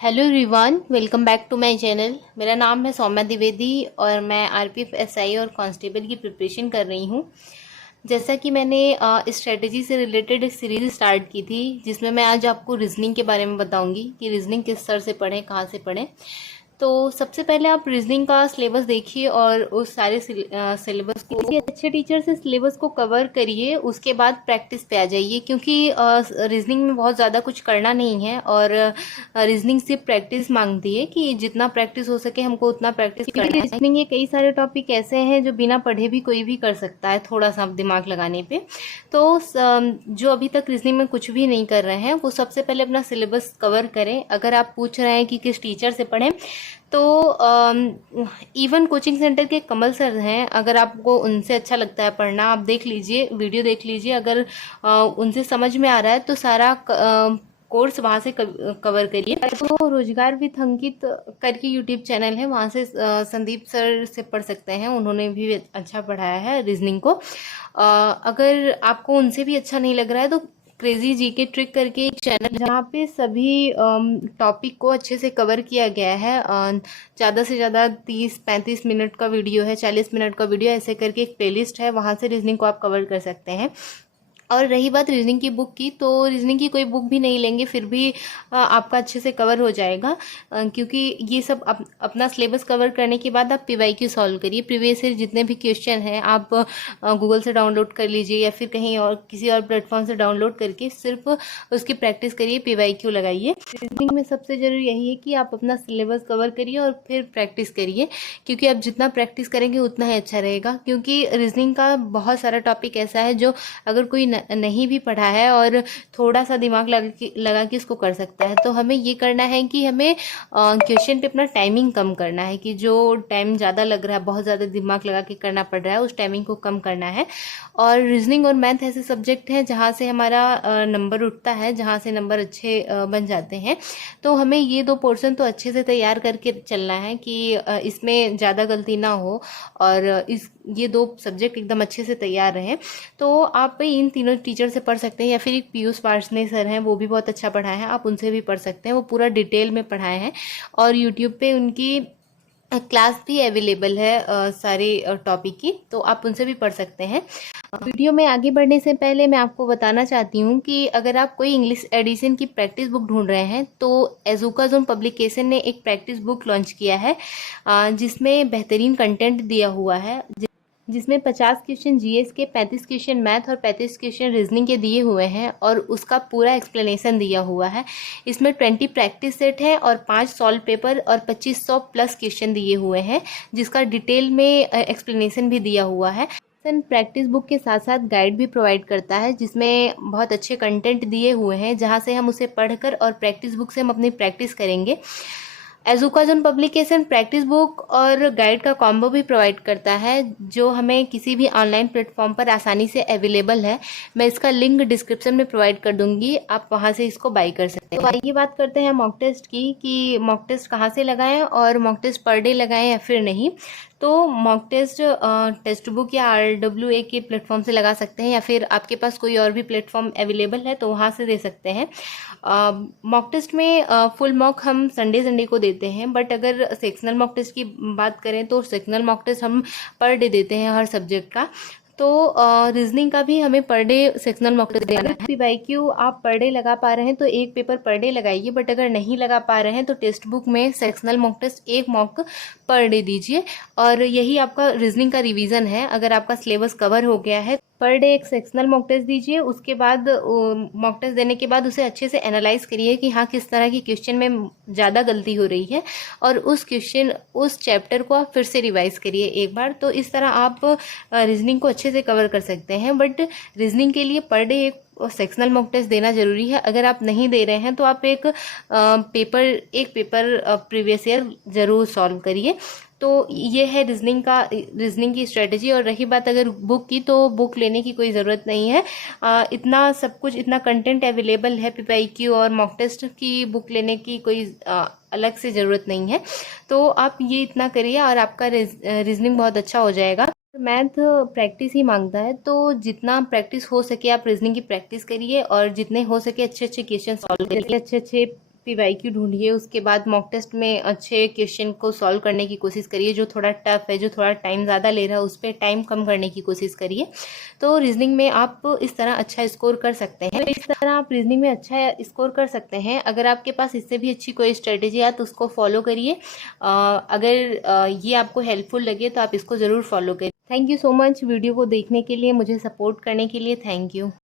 Hello everyone, welcome back to my channel. मेरा नाम है सौम्या द्विवेदी और मैं आरपीएफ एसआई और कांस्टेबल की प्रिपरेशन कर रही हूँ। जैसा कि मैंने स्ट्रेटजी से रिलेटेड एक सीरीज स्टार्ट की थी, जिसमें मैं आज आपको रीजनिंग के बारे में बताऊंगी कि रीजनिंग किस स्तर से पढ़ें, कहाँ से पढ़ें। तो सबसे पहले आप रीजनिंग का सिलेबस देखिए और उस सारे सिलेबस को किसी अच्छे टीचर से सिलेबस को कवर करिए। उसके बाद प्रैक्टिस पे आ जाइए, क्योंकि रीजनिंग में बहुत ज़्यादा कुछ करना नहीं है और रीजनिंग सिर्फ प्रैक्टिस मांगती है कि जितना प्रैक्टिस हो सके हमको उतना प्रैक्टिस करना है। रीजनिंग के कई सारे टॉपिक ऐसे हैं जो बिना पढ़े भी कोई भी कर सकता है, थोड़ा सा दिमाग लगाने पे। तो जो अभी तक रीजनिंग में कुछ भी नहीं कर रहे हैं वो सबसे पहले अपना सिलेबस कवर करें। अगर आप पूछ रहे हैं कि किस टीचर से पढ़ें, तो इवन कोचिंग सेंटर के कमल सर हैं, अगर आपको उनसे अच्छा लगता है पढ़ना, आप देख लीजिए, वीडियो देख लीजिए। अगर उनसे समझ में आ रहा है तो सारा कोर्स वहाँ से कवर करिए। तो रोजगार विथ अंकित करके यूट्यूब चैनल है, वहाँ से संदीप सर से पढ़ सकते हैं, उन्होंने भी अच्छा पढ़ाया है रीजनिंग को। अगर आपको उनसे भी अच्छा नहीं लग रहा है तो क्रेजी जी के ट्रिक करके एक चैनल, जहाँ पे सभी टॉपिक को अच्छे से कवर किया गया है। ज़्यादा से ज़्यादा 30-35 मिनट का वीडियो है, 40 मिनट का वीडियो, ऐसे करके एक प्लेलिस्ट है, वहाँ से रीजनिंग को आप कवर कर सकते हैं। और रही बात रीजनिंग की बुक की, तो रीजनिंग की कोई बुक भी नहीं लेंगे फिर भी आपका अच्छे से कवर हो जाएगा, क्योंकि ये सब अपना सिलेबस कवर करने के बाद आप पीवाईक्यू सॉल्व करिए। प्रीवियस ईयर जितने भी क्वेश्चन हैं आप गूगल से डाउनलोड कर लीजिए या फिर कहीं और किसी और प्लेटफॉर्म से डाउनलोड करके सिर्फ उसकी प्रैक्टिस करिए, पीवाईक्यू लगाइए। रीजनिंग में सबसे जरूरी यही है कि आप अपना सिलेबस कवर करिए और फिर प्रैक्टिस करिए, क्योंकि आप जितना प्रैक्टिस करेंगे उतना ही अच्छा रहेगा। क्योंकि रीजनिंग का बहुत सारा टॉपिक ऐसा है जो अगर कोई नहीं भी पढ़ा है और थोड़ा सा दिमाग लगा के इसको कर सकता है। तो हमें ये करना है कि हमें क्वेश्चन पे अपना टाइमिंग कम करना है, कि जो टाइम ज़्यादा लग रहा है, बहुत ज़्यादा दिमाग लगा के करना पड़ रहा है, उस टाइमिंग को कम करना है। और रीजनिंग और मैथ ऐसे सब्जेक्ट हैं जहाँ से हमारा नंबर उठता है, जहाँ से नंबर अच्छे बन जाते हैं। तो हमें ये दो पोर्शन तो अच्छे से तैयार करके चलना है कि इसमें ज़्यादा गलती ना हो और ये दो सब्जेक्ट एकदम अच्छे से तैयार रहें। तो आप इन तीनों टीचर से पढ़ सकते हैं, या फिर एक पीयूष पार्सने सर हैं, वो भी बहुत अच्छा पढ़ाए हैं, आप उनसे भी पढ़ सकते हैं। वो पूरा डिटेल में पढ़ाए हैं और यूट्यूब पे उनकी क्लास भी अवेलेबल है सारे टॉपिक की, तो आप उनसे भी पढ़ सकते हैं। वीडियो में आगे बढ़ने से पहले मैं आपको बताना चाहती हूँ कि अगर आप कोई इंग्लिश एडिशन की प्रैक्टिस बुक ढूंढ रहे हैं तो एजुका जोन पब्लिकेशन ने एक प्रैक्टिस बुक लॉन्च किया है, जिसमें बेहतरीन कंटेंट दिया हुआ है, जिसमें 50 क्वेश्चन जीएस के, 35 क्वेश्चन मैथ और 35 क्वेश्चन रीजनिंग के दिए हुए हैं और उसका पूरा एक्सप्लेनेशन दिया हुआ है। इसमें 20 प्रैक्टिस सेट है और 5 सॉल्व पेपर और 2500 प्लस क्वेश्चन दिए हुए हैं, जिसका डिटेल में एक्सप्लेनेशन भी दिया हुआ है। प्रैक्टिस बुक के साथ साथ गाइड भी प्रोवाइड करता है, जिसमें बहुत अच्छे कंटेंट दिए हुए हैं, जहां से हम उसे पढ़कर और प्रैक्टिस बुक से हम अपनी प्रैक्टिस करेंगे। एजुका जोन पब्लिकेशन प्रैक्टिस बुक और गाइड का कॉम्बो भी प्रोवाइड करता है, जो हमें किसी भी ऑनलाइन प्लेटफॉर्म पर आसानी से अवेलेबल है। मैं इसका लिंक डिस्क्रिप्शन में प्रोवाइड कर दूंगी, आप वहां से इसको बाई कर सकते हैं। तो आइए बात करते हैं मॉक टेस्ट की, कि मॉक टेस्ट कहाँ से लगाएं और मॉक टेस्ट पर डे लगाएं या फिर नहीं। तो मॉक टेस्ट टेक्स्ट बुक या RWA के प्लेटफॉर्म से लगा सकते हैं, या फिर आपके पास कोई और भी प्लेटफॉर्म अवेलेबल है तो वहाँ से दे सकते हैं। मॉक टेस्ट में फुल मॉक हम संडे को देते हैं, बट अगर सेक्शनल मॉक टेस्ट की बात करें तो सेक्शनल मॉक टेस्ट हम पर डे देते हैं हर सब्जेक्ट का। तो रीजनिंग का भी हमें per day sectional mock test देना है। पीवाईक्यू आप पर डे लगा पा रहे हैं तो एक पेपर पर डे लगाइए, बट अगर नहीं लगा पा रहे हैं तो टेक्स्ट बुक में सेक्शनल मॉक टेस्ट एक मॉक पर डे दीजिए, और यही आपका रीजनिंग का रिवीजन है। अगर आपका सिलेबस कवर हो गया है, पर डे एक सेक्शनल मॉक टेस्ट दीजिए, उसके बाद मॉक टेस्ट देने के बाद उसे अच्छे से एनालाइज करिए कि हाँ किस तरह की क्वेश्चन में ज़्यादा गलती हो रही है, और उस चैप्टर को आप फिर से रिवाइज करिए एक बार। तो इस तरह आप रीजनिंग को अच्छे से कवर कर सकते हैं। बट रीजनिंग के लिए पर डे एक सेक्शनल मॉक टेस्ट देना जरूरी है। अगर आप नहीं दे रहे हैं तो आप एक पेपर प्रीवियस ईयर जरूर सॉल्व करिए। तो ये है रीजनिंग की स्ट्रेटजी। और रही बात अगर बुक की, तो बुक लेने की कोई ज़रूरत नहीं है। इतना सब कुछ, इतना कंटेंट अवेलेबल है पीवाईक्यू और मॉक टेस्ट की बुक लेने की कोई अलग से ज़रूरत नहीं है। तो आप ये इतना करिए और आपका रीजनिंग बहुत अच्छा हो जाएगा। मैथ प्रैक्टिस ही मांगता है, तो जितना प्रैक्टिस हो सके आप रीजनिंग की प्रैक्टिस करिए और जितने हो सके अच्छे अच्छे क्वेश्चन सॉल्व करिए, अच्छे अच्छे पीवाईक्यू ढूंढिए, उसके बाद मॉक टेस्ट में अच्छे क्वेश्चन को सॉल्व करने की कोशिश करिए। जो थोड़ा टफ है, जो थोड़ा टाइम ज़्यादा ले रहा है, उस पर टाइम कम करने की कोशिश करिए। तो रीजनिंग में आप इस तरह अच्छा स्कोर कर सकते हैं। इस तरह आप रीजनिंग में अच्छा स्कोर कर सकते हैं। अगर आपके पास इससे भी अच्छी कोई स्ट्रेटेजी है तो उसको फॉलो करिए। अगर ये आपको हेल्पफुल लगे तो आप इसको ज़रूर फॉलो करिए। Thank you so much video को देखने के लिए, मुझे सपोर्ट करने के लिए। Thank you.